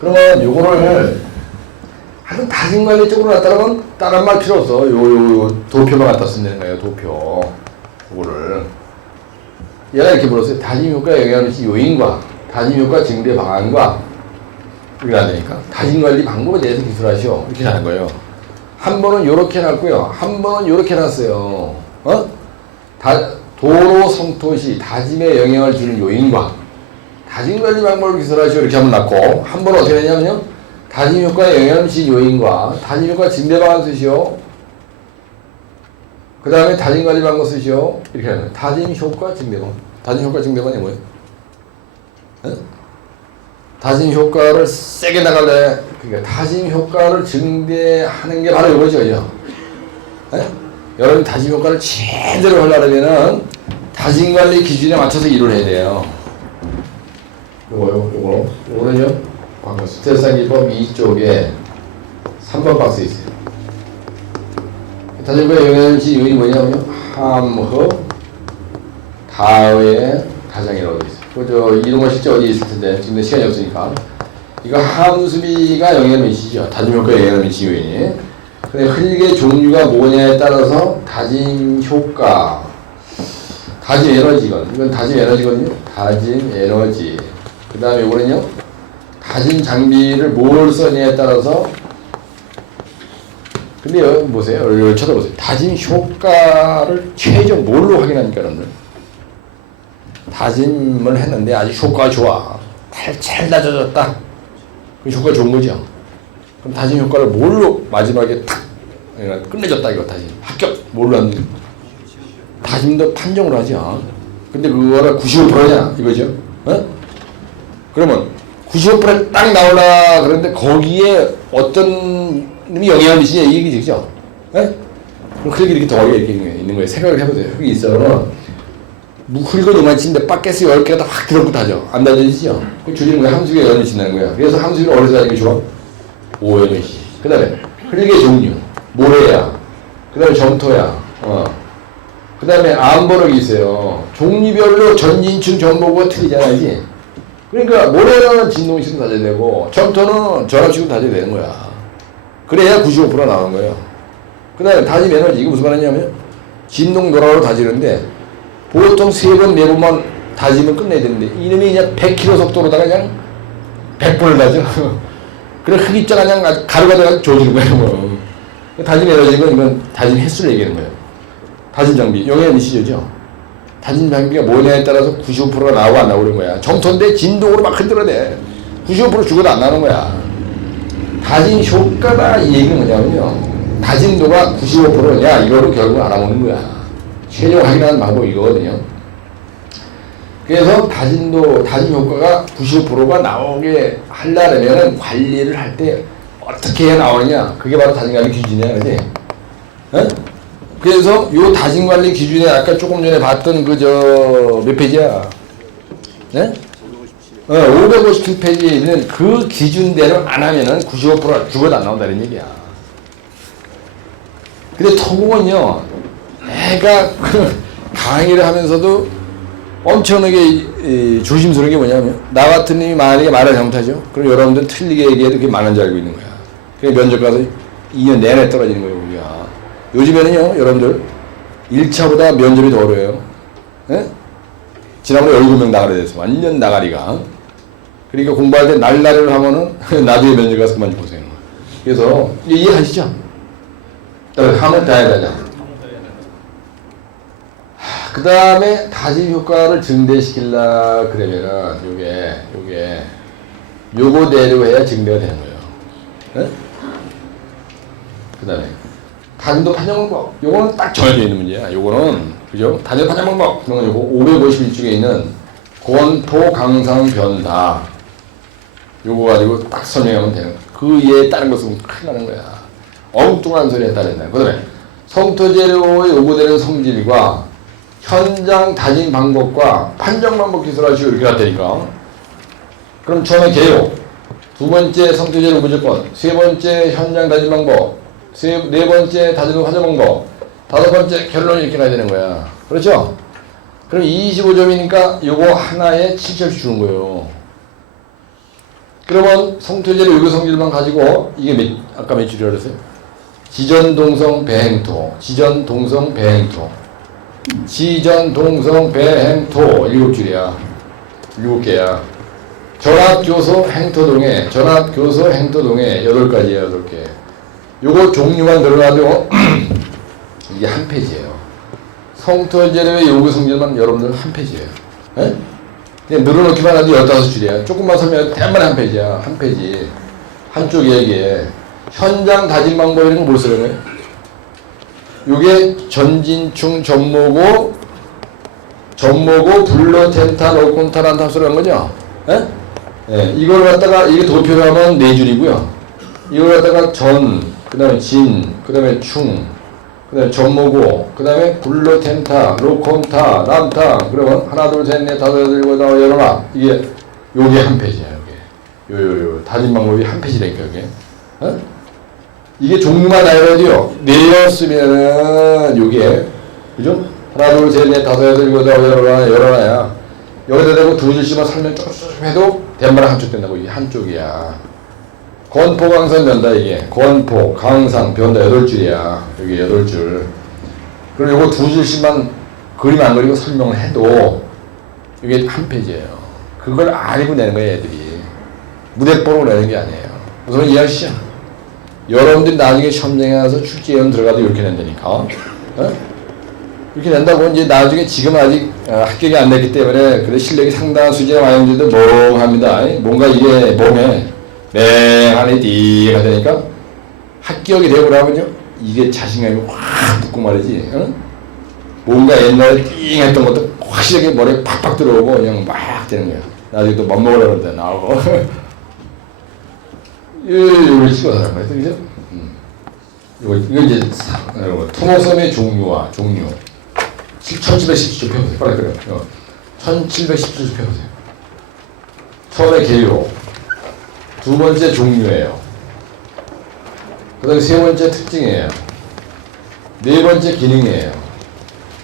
그러면 요거를 하여튼 다짐관리 쪽으로 놨다라면 다른 말 필요 없어. 요 도표만 갖다 쓰면 되는 거예요, 도표. 요거를. 얘가 이렇게 물었어요. 다짐효과에 영향을 미친 요인과 다짐효과 증대 방안과 이게 안 되니까 다짐관리 방법에 대해서 기술하시오. 이렇게 하는 거예요. 한 번은 요렇게 해놨고요. 한 번은 요렇게 해놨어요. 어? 도로 성토시 다짐에 영향을 주는 요인과 다짐관리 방법을 기술하시오. 이렇게 한번 놨고 한 번은 어떻게 되냐면요. 다짐효과에 영향을 미친 요인과 다짐효과 증대 방안 쓰시오. 그 다음에 다짐관리 방법 쓰시오. 이렇게 하는 거예요. 다짐효과 증대 방안. 다짐효과 증대 방안이 뭐예요? 어? 다짐 효과를 세게 나갈래. 그러니까 다짐 효과를 증대하는 게 바로 이거죠, 그죠? 여러분 다짐 효과를 제대로 하려면은 다짐 관리 기준에 맞춰서 일을 해야 돼요. 요거는요. 광고 스트레스 기법 2쪽에 3번 박스에 있어요. 다짐 효과의 영향을 지 요인이 뭐냐면요. 함허 다의 가장이라고 되어 있어요. 그저 이런 거 실제 어디 있을 텐데 지금 시간이 없으니까 이거 함수비가 영향을 미치죠. 다짐 효과에 영향을 미치죠. 근데 흘리의 종류가 뭐냐에 따라서 다짐 효과, 다짐 에너지건 이건 다짐 에너지거든요. 다짐 에너지. 그 다음에 이거는요. 다짐 장비를 뭘 써냐에 따라서. 근데 여기 보세요. 여기 쳐다보세요. 다짐 효과를 최종 뭘로 확인합니까, 여러분들? 다짐을 했는데 아주 효과가 좋아. 잘 다져졌다. 그 효과가 좋은 거죠. 그럼 다짐 효과를 뭘로 마지막에 탁 끝내줬다 이거 다짐. 합격 뭘로 하는지. 다짐도 판정으로 하죠. 근데 그거를 95%냐 이거죠. 어? 그러면 95%딱 나오라 그런데 거기에 어떤 놈이 영향을 미치냐 이 얘기죠. 그죠? 예? 그럼 흙이 이렇게 더 이렇게 있는 거예요. 생각을 해보세요. 흙이 있어요. 흙은 이만치인데 바켓스 10개가 다 확 들어오고 다져. 안 다져지죠? 그 줄이는 거야. 함수비가 영향을 미친다는 거야. 그래서 함수비를 어디서 다니는 게 좋아? 오염시. 그 다음에 흙의 종류. 모래야. 그 다음에 점토야. 그 다음에 암버럭이 있어요. 종류별로 전진층 전보고가 틀리잖아, 이지? 그러니까 모래는 진동식으로 다져야 되고 점토는 전압식으로 다져야 되는 거야. 그래야 95% 나오는 거예요. 그 다음에 다짐 에너지. 이거 무슨 말이냐면 진동 노라로 다지는데 보통 3번, 4번만 다지면 끝내야 되는데 이놈이 그냥 100km 속도로다가 그냥 100번을 다져. 그래 흑입자가 그냥 가루가 돼가지고 조지는 거예요. 뭐. 다짐 에너지는 이건 다짐 횟수를 얘기하는 거예요. 다짐 장비 용해 시죠죠. 다짐 장비가 뭐냐에 따라서 95%가 나오고 안 나오는 거야. 점토인데 진동으로 막 흔들어대. 95% 죽어도 안 나오는 거야. 다짐 효과다 이 얘기는 뭐냐면요. 다짐도가 95%냐 이거로 결국 알아보는 거야. 최종 확인하는 방법이 이거거든요. 그래서 다짐 효과가 95%가 나오게 하려면 관리를 할 때 어떻게 해야 나오느냐. 그게 바로 다짐관리 기준이야. 그지? 어? 그래서 요 다짐관리 기준에 아까 조금 전에 봤던 몇 페이지야? 네? 557페이지에는 그 기준대로 안 하면은 95%가 죽어도 안 나온다는 얘기야. 근데 토목은요, 내가 강의를 하면서도 엄청나게 조심스러운 게 뭐냐면, 나 같은 놈이 만약에 말을 잘못하죠? 그럼 여러분들은 틀리게 얘기해도 그게 많은 줄 알고 있는 거야. 그래서 면접 가서 2년 내내 떨어지는 거예요, 우리가. 요즘에는요, 여러분들, 1차보다 면접이 더 어려워요. 예? 지난번에 17명 나가려 됐어. 완전 나가리가. 그러니까 공부할 때 날라리를 하면은, 나중에 면접 가서 그만 보세요. 그래서, 이해하시죠? 하면 다 해야 되냐. 그 다음에 다짐 효과를 증대시키려 그러면은, 요거대로 해야 증대가 되는 거예요. 네? 그 다음에, 다짐도 판정 방법. 요거는 딱 정해져 있는 문제야. 요거는, 그죠? 다짐 판정 방법. 그런 건 요거 551쪽에 있는 권포, 강상, 변다. 요거 가지고 딱 설명하면 되는 거야. 그 이에 다른 것은 큰일 나는 거야. 엉뚱한 소리에 따른다. 그 다음에, 성토재료의 요구되는 성질과 현장 다짐 방법과 판정 방법 기술하시고 이렇게 나타니까. 그럼 처음에 개요. 두 번째 성토재료 무조건. 세 번째 현장 다짐 방법. 네 번째 다짐 화제 방법. 다섯 번째 결론 이렇게 가야 되는 거야. 그렇죠? 그럼 25점이니까 요거 하나에 7점씩 주는 거예요. 그러면 성토재료 요구 성질만 가지고 이게 아까 몇 줄이라고 그랬어요? 지전, 동성, 배행토. 지전, 동성, 배행토. 지전, 동성, 배행토 7줄이야. 7개야. 전압, 교소, 행토동해. 전압, 교소, 행토동해 8가지야. 8개. 요거 종류만 늘어나도 이게 한 페이지예요. 성토재료의 요구 성질만 여러분들 한 페이지예요. 에? 그냥 늘어놓기만 하도 15줄이야. 조금만 설명해도 대만에 한 페이지야. 한 페이지. 한쪽 얘기에. 현장 다짐 방법 이런 거 뭘 쓰는 거예요? 요게 전진충 전모고 불로 텐타 로콘타란 탑수를 한 거죠? 예? 예, 이걸 갖다가 이게 도표를 하면 4줄이고요. 이걸 갖다가 그 다음에 그 다음에 충, 그 다음에 전모고, 그 다음에 불로 텐타, 로콘타, 람타. 그러면 하나, 둘, 셋, 넷, 다섯, 여덟, 일곱, 여덟, 열어라. 요게 한 페이지야, 요게. 다짐 방법이 한 페이지라니까, 요게. 어? 이게 종류만 알아야지요. 내렸으면은 요게 그죠? 하나 둘 셋 넷 다섯 여덟 일곱 여덟 열하나야. 여기다 대고 두 줄씩만 설명 쭉 해도 대만은 한쪽 된다고. 이게 한쪽이야. 권포 강상 변다. 이게 권포 강상 변다 8줄이야. 여기 8줄. 그리고 요거 두 줄씩만 그림 안 그리고 설명을 해도 이게 한 페이지예요. 그걸 알고 내는 거예요, 애들이. 무대뽀로 내는 게 아니에요. 우선 이해하시죠? 여러분들이 나중에 시험장에 가서 출제위원 들어가도 이렇게 낸다니까. 어? 이렇게 낸다고 이제 나중에 지금 아직 합격이 안 됐기 때문에 그래 실력이 상당한 수준의 와인들도 멍합니다. 뭔가 이게 몸에 맹하네 띠가 되니까 합격이 되고 나면요 이게 자신감이 확 붙고 말이지. 어? 뭔가 옛날에 띵 했던 것도 확실하게 머리에 팍팍 들어오고 그냥 막 되는 거야. 나중에 또 밥 먹으려고 그러는데 나오고. 이걸 찍어서 하는 거예요. 그죠? 이거 이제, 토목섬의 종류. 1717쪽 펴보세요. 빨리 그래요. 1717쪽 펴보세요. 처음에 개요. 두 번째 종류예요. 그 다음에 세 번째 특징이에요. 네 번째 기능이에요.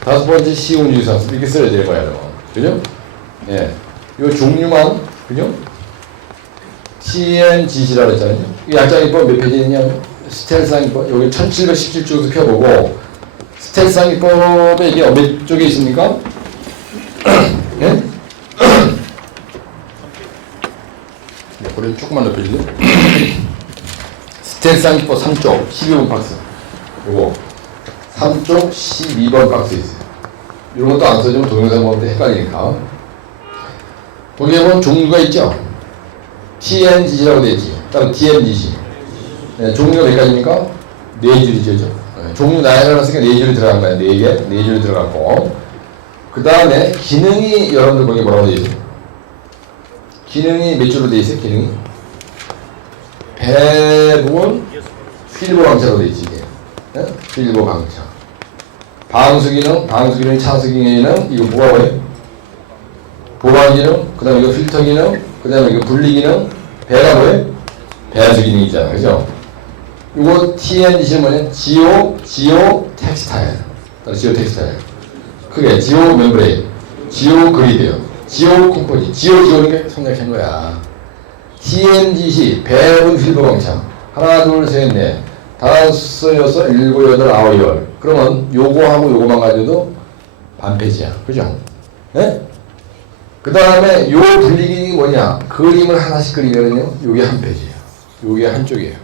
다섯 번째 시온 유산. 이렇게 써야 될 거예요. 그죠? 예. 요 종류만, 그죠? CNGC라고 했잖아요. 약장입법 몇 페이지냐면 스텔상입법 여기 1717쪽에서 펴보고 스텔상입법에 이게 몇 쪽에 있습니까? 예? 볼륨 조금만 높여줄래? 스텔스 한기포 3쪽 12번 박스. 요거 3쪽 12번 박스 있어요. 이런 것도 안 써주면 동영상 보면 헷갈리니까. 거기에 보면 종류가 있죠? TNGC라고 되어 있지. 따로 DMGC. 네, 종류가 몇 가지입니까? 4줄이죠. 네, 종류 나열을 했으니까 4줄이 들어간 거야. 4개. 4줄이 들어갔고. 그 다음에 기능이 여러분들 거기 뭐라고 되어 있어요? 기능이 몇 줄로 되어 있어요? 기능이? 대부분 필보 방차로 되어 있지. 이게. 네? 필보 방차. 방수기능, 차수기능, 이거 뭐가 뭐예요? 보관기능, 그 다음에 이거 필터기능, 그 다음에 이거 분리기능, 배가 뭐예요? 배수기능이 있잖아요. 그죠? 이거 TNGC는 뭐냐? 지오 텍스타일. 지오 텍스타일. 그게 지오 멤브레인, 지오 그리드요. 지오 컴포지. 지오는 게 생략한 거야. TNGC, 배분 필보 방차. 하나, 둘, 셋, 넷. 5, 6, 7, 8, 9, 10. 그러면 요거하고 요거만 가져도 반페이지야. 그죠? 네? 그 다음에 요 분리기능이 뭐냐? 그림을 하나씩 그리면요. 요게 한 페이지예요. 요게 한쪽이에요.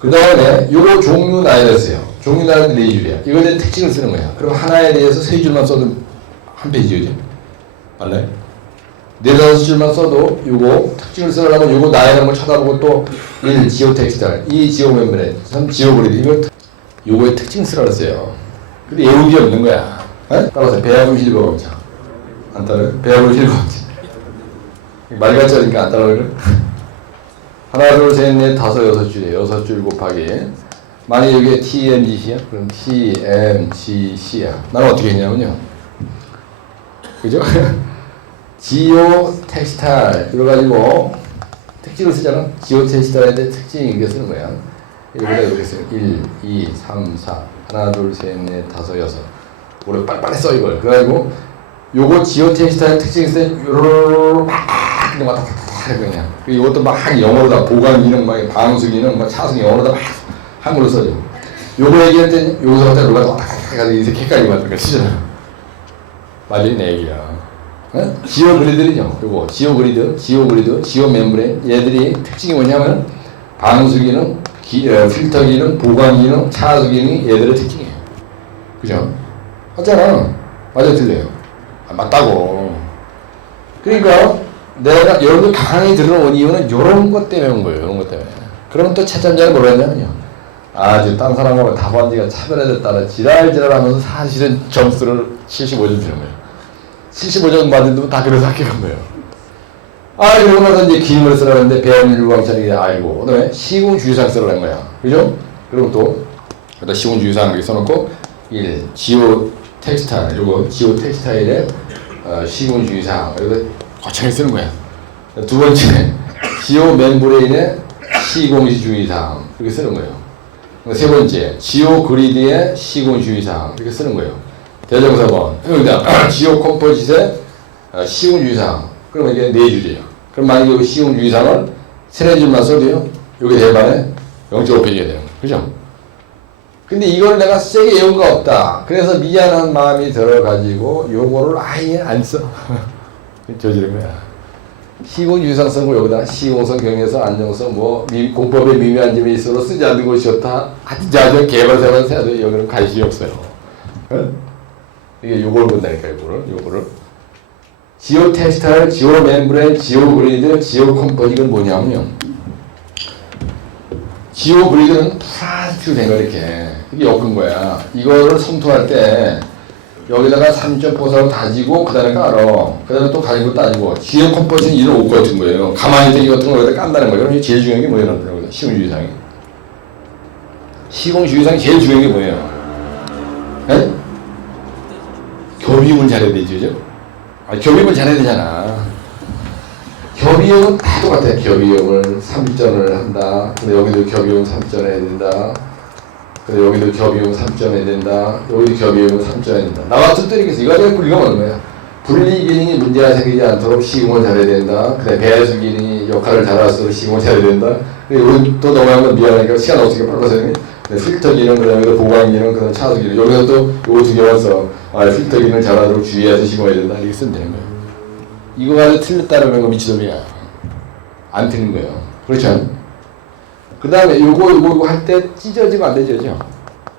그 다음에 요거 종류 나열했어요. 종류 나열은 4줄이야. 이거에 대한 특징을 쓰는 거야. 그럼 하나에 대해서 3줄만 써도 한 페이지죠? 맞나요? 4-5줄만 써도 요거 특징을 쓰려면 요거 나열한 걸 쳐다보고 또 1. 지오 텍스타일, 2. 지오 멤브레인, 3. 지오 그리드. 이거 요거의 특징 쓰라고 했어요. 근데 외우기 없는 거야. 에? 따라서 배합을 힐버 검사. 안 따라요? 배합을 힐버 검사. 말 같지 않으니까 안 따라요? 하나, 둘, 셋, 넷, 5, 6줄이에요. 6줄 곱하기. 만약 여기에 TMGC야? 그럼 TMGC야. 나는 어떻게 했냐면요. 그죠? 지오 텍스타일. 그래가지고 특징을 쓰잖아. 지오 텍스타일에 대해 특징이 이렇게 쓰는 거야. 여기다 이렇게 쓰면 1, 2, 3, 4. 하나, 둘, 셋, 넷, 5, 6. 오래 빨리빨리 써 이걸. 그래가지고 요거 지오 텍스타일 특징이 있어요. 요로로로 막 그냥 왔다 갔다 그냥. 그리고 이것도 막 영어로 다 보관 기능, 막 방수 기능, 막 차수 영어로 다 막 한글로 써줘. 요거 얘기할 때 여기서 왔다 갔다 왔다 갔다 해가지고 이렇게 헷갈리고 왔다 갔다 쓰잖아. 맞아요, 내 얘기야. 어? 지오 그리드죠. 요거 지오 그리드, 지오 멤브레인. 얘들이 특징이 뭐냐면 방수 기능, 필터 기능, 보관 기능, 차수 기능이 얘들의 특징이에요. 그죠? 맞잖아. 맞아, 틀려요. 아, 맞다고. 그러니까 내가 여러분들 강의 들어온 이유는 요런 것 때문에 온 거예요. 요런 것 때문에. 그러면 또 채점자는 뭐라 했냐면요. 아주 딴 사람하고 답안지가 차별화됐다는 지랄하면서 사실은 점수를 75점 주는 거예요. 75점 받은 다 그래서 합격한 거예요. 아, 이러고 나서 이제 기능을 쓰라는데 배운 일부방차는 알고, 그 다음에 시공주의사항 쓰라는 거야. 그죠? 그리고 또, 여기다 시공주의사항 이렇게 써놓고, 1. 지오 텍스타일. 이거 지오 텍스타일의 시공주의사항. 여기다 거창하게 쓰는 거야. 두 번째, 지오 멤브레인의 시공주의사항. 이렇게 쓰는 거예요. 세 번째, 지오 그리드의 시공주의사항. 이렇게 쓰는 거예요. 대정사번. 여기다 지오 컴포짓의 시공주의사항. 그러면 이게 4줄이에요. 그럼 만약에 여기 시공주의사항을 3줄만 써도요, 여기 대반에 0.5페이지가 되는 거예요. 그죠? 근데 이걸 내가 세게 외운 거 없다. 그래서 미안한 마음이 들어가지고 요거를 아예 안 써. 저지른 거야. 시공주의사항 쓴 거 여기다 시공성, 경영성, 안정성, 공법의 미묘한 점이 있어도 쓰지 않는 것이 좋다. 아주 개발사만 세도 여기는 관심이 없어요. 이게 요걸 본다니까, 요거를. 지오 텍스타일, 지오 멤브레인, 지오 그리드, 지오 컴포지. 이건 뭐냐면요. 지오 그리드는 플라스틱으로 된 거 이렇게. 이게 엮은 거야. 이거를 솜토할 때 여기다가 3.4로 다지고 그 다음에 깔어. 그 다음에 또 가지고 따지고. 지오 컴포지는 이런 옷 같은 거예요. 가만히 되기 같은 거 여기다 깐다는 거예요. 그럼 제일 중요한 게 뭐예요? 시공주의사항이. 시공주의사항이 제일 중요한 게 뭐예요? 에? 교비용을 잘해야 되죠, 그죠? 교비용을 잘해야 되잖아. 교비용은 다 똑같아요. 교비용을 3전을 한다. 근데 여기도 교비용 3전 해야 된다. 근데 여기도 교비용 3전 해야 된다. 여기도 교비용 3전 해야 된다. 나 같은 때리겠어. 이거 가지고 분리가 뭐는 거야? 분리 기능이 문제가 생기지 않도록 시공을 잘해야 된다. 그다음에 배수 기능이 역할을 잘할수록 시공을 잘해야 된다. 그리고 또 넘어간 건 미안하니까 시간 없으니까 빨리 가서 필터 기능, 그 다음에 보관 기능, 그 다음에 차수 기능. 여기서 또 요거 2개만 써. 필터 기능 잘하도록 주의해서 시공해야 된다. 이렇게 쓰면 되는 거예요. 이거 가지고 틀렸다는 거 미치놈이야. 안 트는 거예요. 그렇죠? 그 다음에 요거 할 때 찢어지면 안 되죠. 그죠?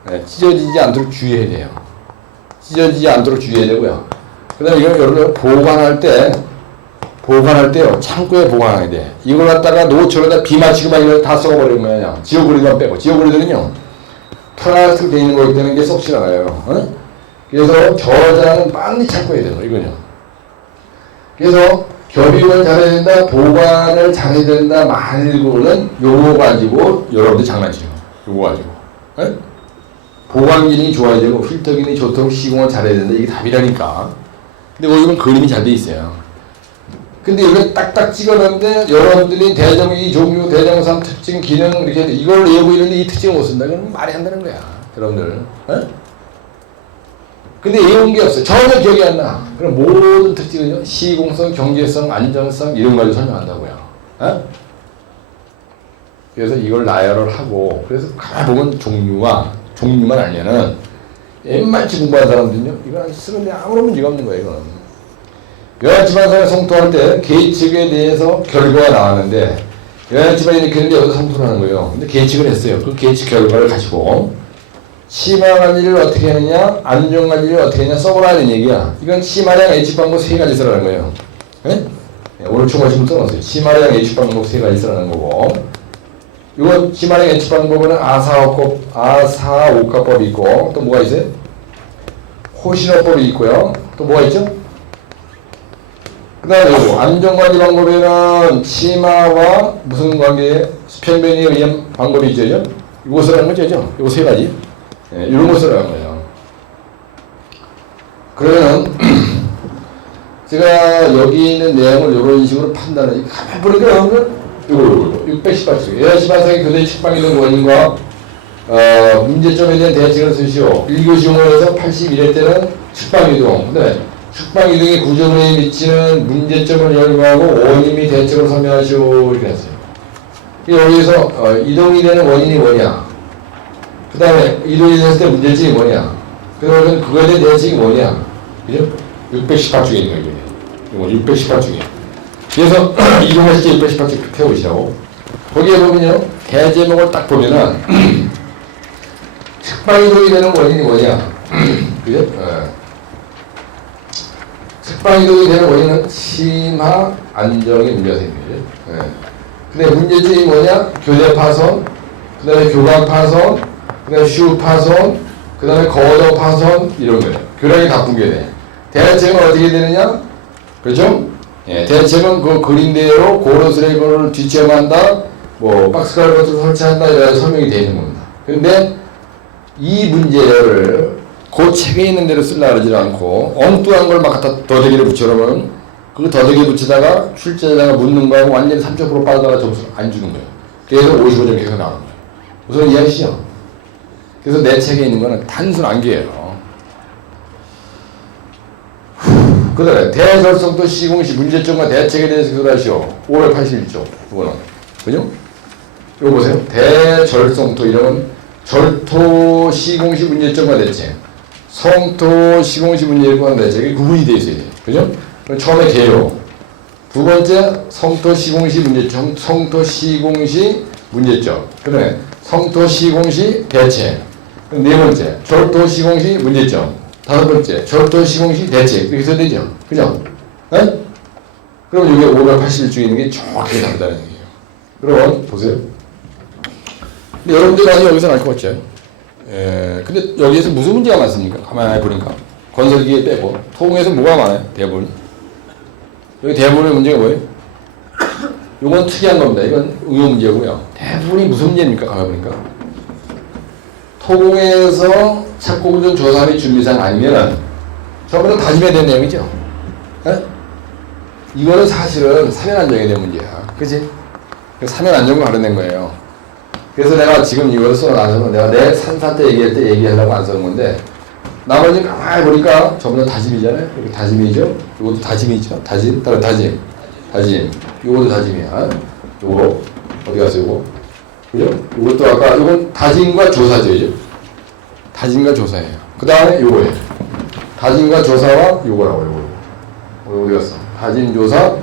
네, 찢어지지 않도록 주의해야 돼요. 찢어지지 않도록 주의해야 되고요. 그 다음에 이걸 여러분 보관할 때요. 창고에 보관해야 돼. 이걸 갖다가 노처럼다 비 맞히고만 이걸 다 썩어버리는 거야. 지오그리드만 빼고. 지오그리드는요. 플라스틱 돼 있는 거기 때문에 이게 썩지 않아요. 어? 그래서 저장은 빨리 창고에 해야 돼요. 이거요. 그래서 결입을 잘해야 된다, 보관을 잘해야 된다, 말고는 요거 가지고 여러분들 장난치죠. 요거 가지고. 에? 보관 기능이 좋아야 되고, 필터 기능이 좋도록 시공을 잘해야 된다. 이게 답이라니까. 근데 거기는 그림이 잘 돼 있어요. 근데 이걸 딱딱 찍어놨는데, 여러분들이 대정의 종류, 대정상 특징, 기능, 이렇게 이걸 예고 이런데 이 특징을 못 쓴다. 그건 말이 안 되는 거야. 여러분들. 에? 근데 외운 게 없어요. 전혀 기억이 안 나. 그럼 모든 특징은요, 시공성, 경제성, 안정성, 이런 걸 설명한다고요. 어? 그래서 이걸 나열을 하고, 그래서 가만 보면 종류만 알면은, 웬만치 공부한 사람들은요, 이거 쓰는데 아무런 문제가 없는 거예요, 이거는. 요양집안상을 성토할 때, 계측에 대해서 결과가 나왔는데, 요양집안이 이렇게 했는데 여기서 성토를 하는 거예요. 근데 계측을 했어요. 그 계측 결과를 가지고, 심화관리를 어떻게 하느냐, 안전관리를 어떻게 하느냐 써보라는 얘기야. 이건 심화량 예측 방법 3가지 쓰라는 거예요. 네? 오늘 초과시면 써놨어요. 심화량 예측 방법 3가지 쓰라는 거고. 이건 심화량 예측 방법은 아사오카법이 있고, 또 뭐가 있어요? 호신호법이 있고요. 또 뭐가 있죠? 그 다음에 이거 안전관리 방법에는 심화와 무슨 관계에 수평변이에 의한 방법이 있죠? 이거 쓰라는 거죠? 이거 3가지. 네, 이런 거 쓰라는 거예요. 그러면 제가 여기 있는 내용을 이런 식으로 판단을 가만히 보니까 이거 618쪽 예시반상의 교대 측방이동 원인과 문제점에 대한 대책을 쓰시오. 1교시 용어에서 81회 때는 측방이동. 근데 측방이동의 구조물에 미치는 문제점을 열거하고 원인 및 대책을 설명하시오. 이렇게 했어요. 여기서 이동이 되는 원인이 뭐냐? 그 다음에 이동이 됐을 때 문제점이 뭐냐? 그러면 그거에 대한 대책이 뭐냐? 그죠? 618쪽에 있는 거예요. 이거 618쪽에. 그래서 이동하실 때 618쪽 펴보시라고. 거기에 보면요. 대제목을 딱 보면은 측방이동이 되는 원인이 뭐냐? 그죠? 측방이동이 되는 원인은 심화 안정의 문제가 생기는 거죠. 근데 문제점이 뭐냐? 교대 파손, 그 다음에 교관 파손, 그 다음에 슈 파손, 그 다음에 거저 파손, 이런 거예요. 교량이 다 붕괴돼. 대책은 어떻게 되느냐? 그렇죠? 예, 대책은 그 그림대로 고로스레이거를 뒤체험한다, 뭐, 박스칼 같은 걸 설치한다, 이런 설명이 되어 있는 겁니다. 근데 이 문제를 그 책에 있는 대로 쓰려고 그러지 않고, 엉뚱한 걸 막 갖다 더덕이를 붙여놓으면, 그 더덕이 붙이다가 출제자가 묻는 거하고 완전히 3.9% 빠져나가 점수를 안 주는 거예요. 그래서 55점 계속 나오는 거예요. 우선 이해하시죠? 그래서 내 책에 있는 거는 단순 암기예요. 그 다음에 대절성도 시공시 문제점과 대책에 대해서 교사하시오. 581조. 그거는. 그죠? 이거 보세요. 대절성도 이런 절토 시공시 문제점과 대책. 성토 시공시 문제점과 대책이 구분이 되어 있어야 돼요. 그죠? 그럼 처음에 개요. 두 번째, 성토 시공시 문제점, 성토 시공시 문제점. 그 다음에 성토 시공시 대책. 네 번째, 절도 시공시 문제점. 5번째, 절도 시공시 대책. 이렇게 써야 되죠? 그죠? 네? 그럼 이게 581쪽에 있는 게 정확하게 다르다는 얘기예요. 그럼 보세요. 근데 여러분들 나중에 여기서 알 것 같죠? 근데 여기에서 무슨 문제가 많습니까? 가만히 보니까. 건설기에 빼고. 토공에서 뭐가 많아요? 대부분. 여기 대부분의 문제가 뭐예요? 이건 특이한 겁니다. 이건 응용 문제고요. 대부분이 무슨 문제입니까? 가만히 보니까. 토공에서 착공전 조사 및 준비상 아니면 전부 다 다짐해야 되는 내용이죠. 에? 이거는 사실은 사면 안정에 대한 문제야. 그치? 사면 안정과 관련된 거예요. 그래서 내가 지금 이걸 써놔서 내가 내 산사 때 얘기할 때 얘기하려고 안 써는 건데 나머지 가만히 보니까 전부 다 다짐이잖아요. 여기 다짐이죠. 이것도 다짐이죠. 다짐. 따로 다짐. 다짐. 이것도 다짐이야. 요거 어디 갔어 요거? 그죠? 이것도 아까, 이건 다짐과 조사죠, 이죠? 다짐과 조사예요. 그 다음에 요거예요. 다짐과 조사와 요거라고, 요거. 어디 갔어? 다짐, 조사,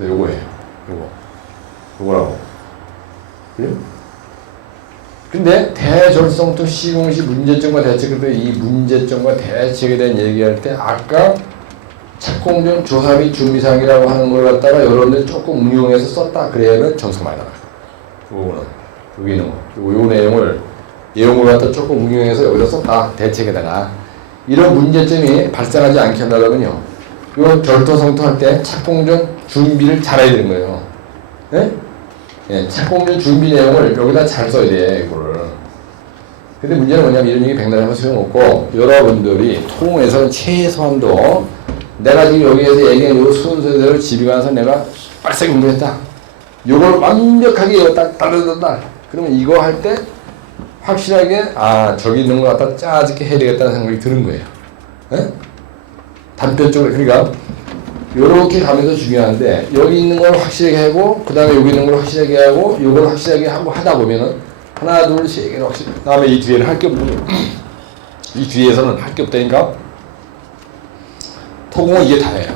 요거예요. 요거. 그거라고. 그래요? 근데 대절성도 시공시 문제점과 대책을 이 문제점과 대책에 대한 얘기할 때 아까 착공전 조사 및 준비사항이라고 하는 걸 갖다가 여러분들 조금 응용해서 썼다 그래야면 점수가 많이 나와요. 요거는 여기는 요 내용을 갖다 조금 응용해서 여기다 썼다 대책에다가 이런 문제점이 발생하지 않게 하려면요 요 절도성토 할 때 착공전 준비를 잘해야 되는 거예요. 예? 예, 착공전 준비 내용을 여기다 잘 써야 돼 이거를. 근데 문제는 뭐냐면 이런 얘기 백날 하면 소용없고 여러분들이 통에서는 최소한도 내가 지금 여기에서 얘기한 요 순서대로 집에 가서 내가 빡세게 공부했다. 요걸 완벽하게 이거 딱 따르다. 그러면 이거 할 때 확실하게 저기 있는 거 갖다 짜집게 해야 되겠다는 생각이 드는 거예요. 예? 단편적으로 그러니까 요렇게 가면서 중요한데 여기 있는 걸 확실하게 하고 그 다음에 여기 있는 걸 확실하게 하고 요걸 확실하게 하고 하다 보면은 하나 둘 세 개는 확실히 그 다음에 이 뒤에는 할 게 없는 이 뒤에서는 할 게 없다니까 토공은 이게 다예요.